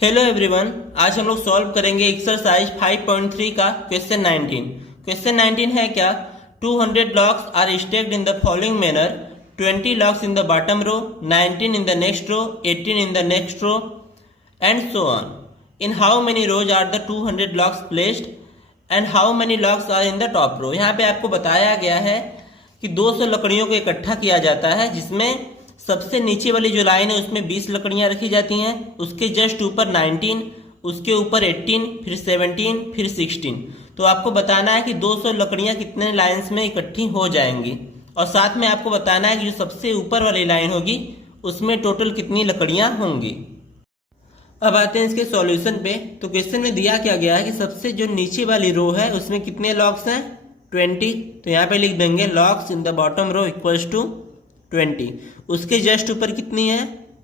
Hello everyone, आज हम लोग सॉल्व करेंगे एक्सरसाइज 5.3 का क्वेश्चन 19। क्वेश्चन 19 है क्या? 200 logs are stacked in the following manner. 20 logs in the bottom row, 19 in the next row, 18 in the next row and so on. In how many rows are the 200 logs placed and how many logs are in the top row. यहाँ पे आपको बताया गया है कि 200 लकड़ियों को इकट्ठा किया जाता है, जिसमें सबसे नीचे वाली जो लाइन है उसमें 20 लकड़ियां रखी जाती हैं, उसके जस्ट ऊपर 19, उसके ऊपर 18, फिर 17, फिर 16। तो आपको बताना है कि 200 लकड़ियां कितने लाइंस में इकट्ठी हो जाएंगी, और साथ में आपको बताना है कि जो सबसे ऊपर वाली लाइन होगी उसमें टोटल कितनी लकड़ियां होंगी। अब आते हैं इसके सॉल्यूशन पे। तो क्वेश्चन में दिया क्या गया है कि सबसे जो नीचे वाली रो है उसमें कितने लॉक्स हैं? 20। तो यहाँ पे लिख देंगे logs in the bottom row equals to 20। उसके जस्ट ऊपर कितनी है?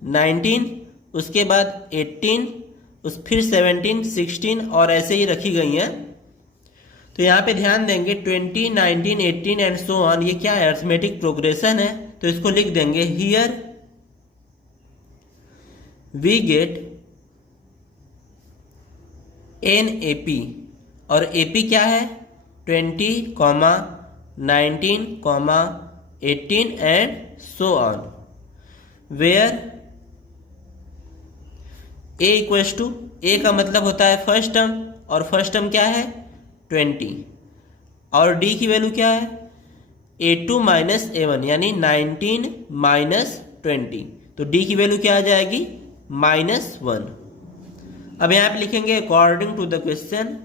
19, उसके बाद 18, फिर 17, 16 और ऐसे ही रखी गई हैं। तो यहाँ पे ध्यान देंगे 20, 19, 18 एंड सो ऑन, ये क्या है? अरिथमेटिक प्रोग्रेशन है। तो इसको लिख देंगे here we get an AP, और एपी क्या है? 20, 19, 18 and so on, where a equals to, a का मतलब होता है फर्स्ट टर्म, और फर्स्ट टर्म क्या है? 20, और d की वैल्यू क्या है? a2 माइनस a1, यानी 19 माइनस 20। तो d की वैल्यू क्या आ जाएगी? -1। अब यहां पे लिखेंगे according to the question,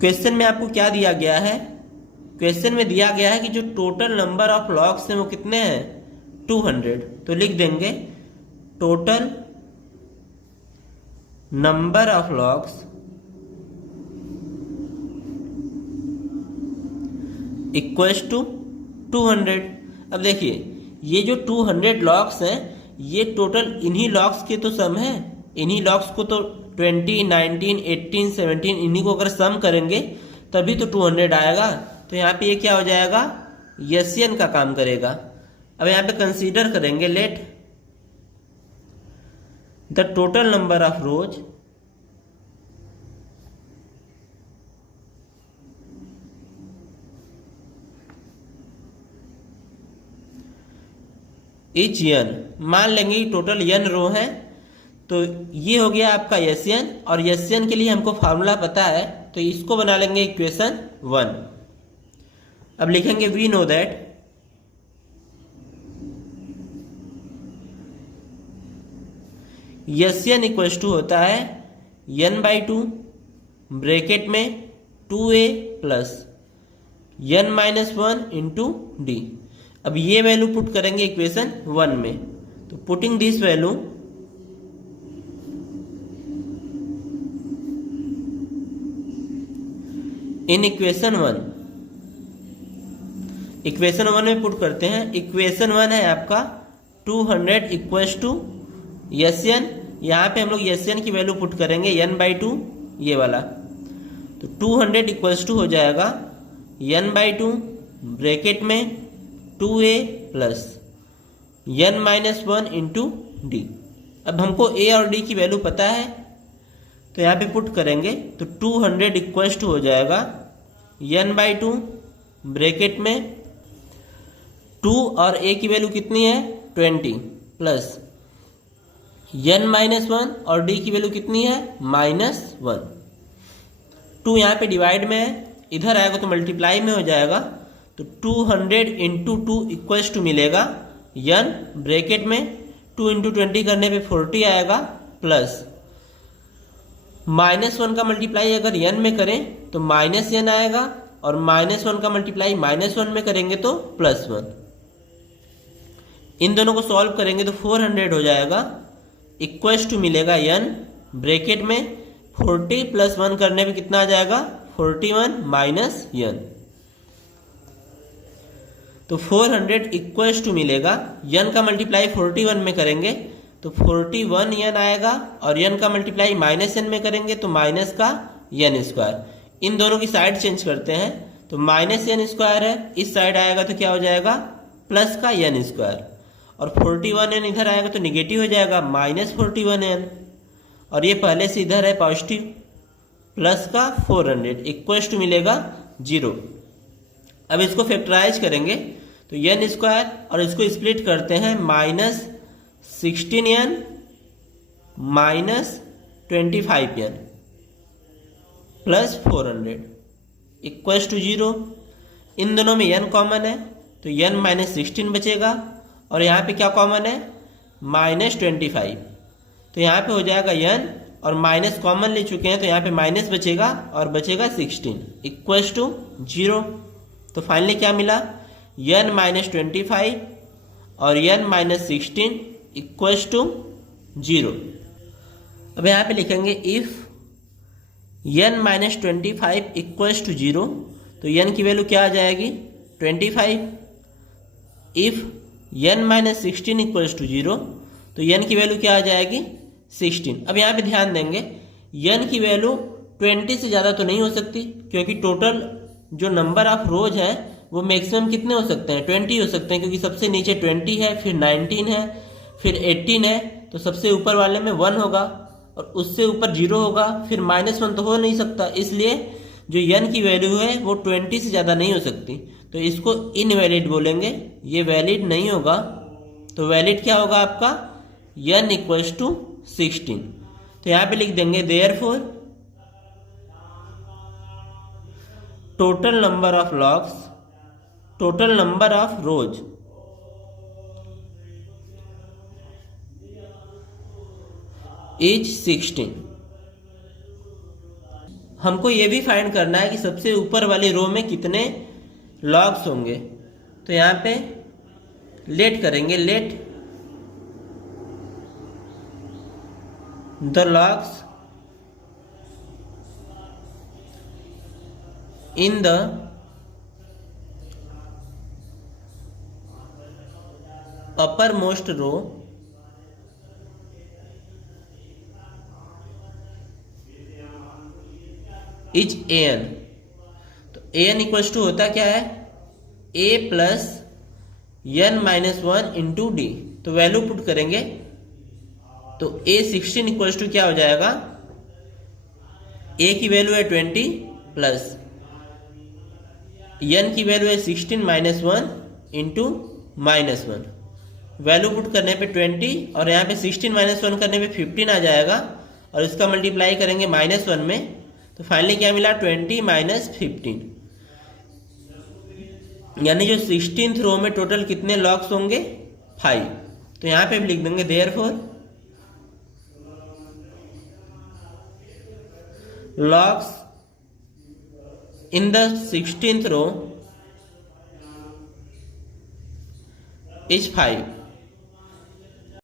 question में आपको क्या दिया गया है? क्वेश्चन में दिया गया है कि जो टोटल नंबर ऑफ लॉक्स हैं वो कितने हैं? 200। तो लिख देंगे total number of logs equals to 200। अब देखिए, ये जो 200 लॉक्स हैं ये टोटल इन्हीं लॉक्स के तो सम है। इन्हीं लॉक्स को तो 20, 19, 18, 17 इन्हीं को अगर सम करेंगे तभी तो 200 आएगा। तो यहाँ पे ये क्या हो जाएगा? एसएन का काम करेगा। अब यहाँ पे कंसीडर करेंगे let the total number of rows each n. मान लेंगे टोटल एन रो है, तो ये हो गया आपका एसएन, और एसएन के लिए हमको फार्मूला पता है, तो इसको बना लेंगे इक्वेशन 1। अब लिखेंगे we know that S n equals to होता है n/2 ब्रैकेट में 2a plus n-1 into D. अब ये वैल्यू पुट करेंगे इक्वेशन 1 में। तो putting this value in equation 1, equation 1 में पुट करते हैं। इक्वेशन 1 है आपका 200 इक्वल्स टू एसएन। यहाँ पे हम लोग एसएन की वैल्यू पुट करेंगे n/2, ये वाला। तो 200 इक्वल्स टू हो जाएगा n/2 ब्रैकेट में 2a plus n-1 into D. अब हमको a और d की वैल्यू पता है, तो यहाँ पे पुट करेंगे। तो 200 इक्वल्स टू हो जाएगा n/2 ब्रैकेट में 2 और a की वैल्यू कितनी है? 20 प्लस n-1 और d की वैल्यू कितनी है? -1। 2 यहाँ पे डिवाइड में है, इधर आएगा तो मल्टीप्लाई में हो जाएगा। तो 200 इंटू 2 इक्वल्स टू मिलेगा n ब्रैकेट में 2 इंटू 20 करने पे 40 आएगा, प्लस -1 का मल्टीप्लाई अगर n में करें तो -n आएगा, और -1 का मल्टीप्लाई -1 में करेंगे तो +1। इन दोनों को सॉल्व करेंगे तो 400 हो जाएगा, इक्वल्स टू मिलेगा n ब्रैकेट में 40 प्लस 1 करने पे कितना आ जाएगा? 41 माइनस n। तो 400 इक्वल्स टू मिलेगा, n का मल्टीप्लाई 41 में करेंगे तो 41 n आएगा, और n का मल्टीप्लाई -n में करेंगे तो माइनस का n²। इन दोनों की साइड चेंज करते हैं, तो -n² है, इस साइड आएगा तो क्या हो जाएगा? प्लस का n स्क्वायर, और 41n इधर आएगा तो निगेटिव हो जाएगा, -41n, और ये पहले से इधर है पॉजिटिव, प्लस का 400 इक्वल्स टू मिलेगा 0। अब इसको फैक्टराइज करेंगे तो n स्क्वायर, और इसको स्प्लिट करते हैं, -16n -25n plus 400 equals to 0। इन दोनों में n कॉमन है तो n -16 बचेगा, और यहाँ पे क्या कॉमन है, -25, तो यहाँ पे हो जाएगा n, और माइनस कॉमन ले चुके हैं तो यहाँ पे माइनस बचेगा और बचेगा 16 इक्वल्स टू 0। तो फाइनली क्या मिला, n -25 और n -16 इक्वल्स टू 0। अब यहाँ पे लिखेंगे इफ n -25 इक्वल्स टू 0, तो n की वैल्यू क्या आ जाएगी, 25। इफ n -16 इक्वल्स टू 0, तो n की वैल्यू क्या आ जाएगी, 16। अब यहाँ पे ध्यान देंगे, n की वैल्यू 20 से ज़्यादा तो नहीं हो सकती, क्योंकि टोटल जो नंबर ऑफ रोज है वो मैक्सिमम कितने हो सकते हैं, 20 हो सकते हैं, क्योंकि सबसे नीचे 20 है, फिर 19 है, फिर 18 है, तो सबसे ऊपर वाले में 1 होगा, और उससे ऊपर 0 होगा, फिर -1 तो हो नहीं सकता, इसलिए जो n की वैल्यू है वो 20 से ज़्यादा नहीं हो सकती, तो इसको इनवैलिड बोलेंगे, ये वैलिड नहीं होगा। तो वैलिड क्या होगा आपका, n इक्वल्स टू 16। तो यहाँ पे लिख देंगे therefore total number of logs, total number of rose is 16। हमको ये भी फाइंड करना है कि सबसे ऊपर वाली रो में कितने लॉग्स होंगे। तो यहाँ पे लेट करेंगे, let the logs in the uppermost row is an। तो an इक्वल्स टू होता क्या है, a plus n -1 into D. तो वैल्यू पुट करेंगे तो a 16 इक्वल्स टू क्या हो जाएगा, a की वैल्यू है 20 प्लस n की वैल्यू है 16 -1 इंटू -1। वैल्यू पुट करने पे 20, और यहाँ पे 16 -1 करने पे 15 आ जाएगा, और इसका मल्टीप्लाई करेंगे -1 में, तो फाइनली क्या मिला, 20 - 15। यानी जो 16th रो में टोटल कितने लॉग्स होंगे, 5। तो यहाँ पे भी लिख देंगे therefore logs in the 16th row is 5।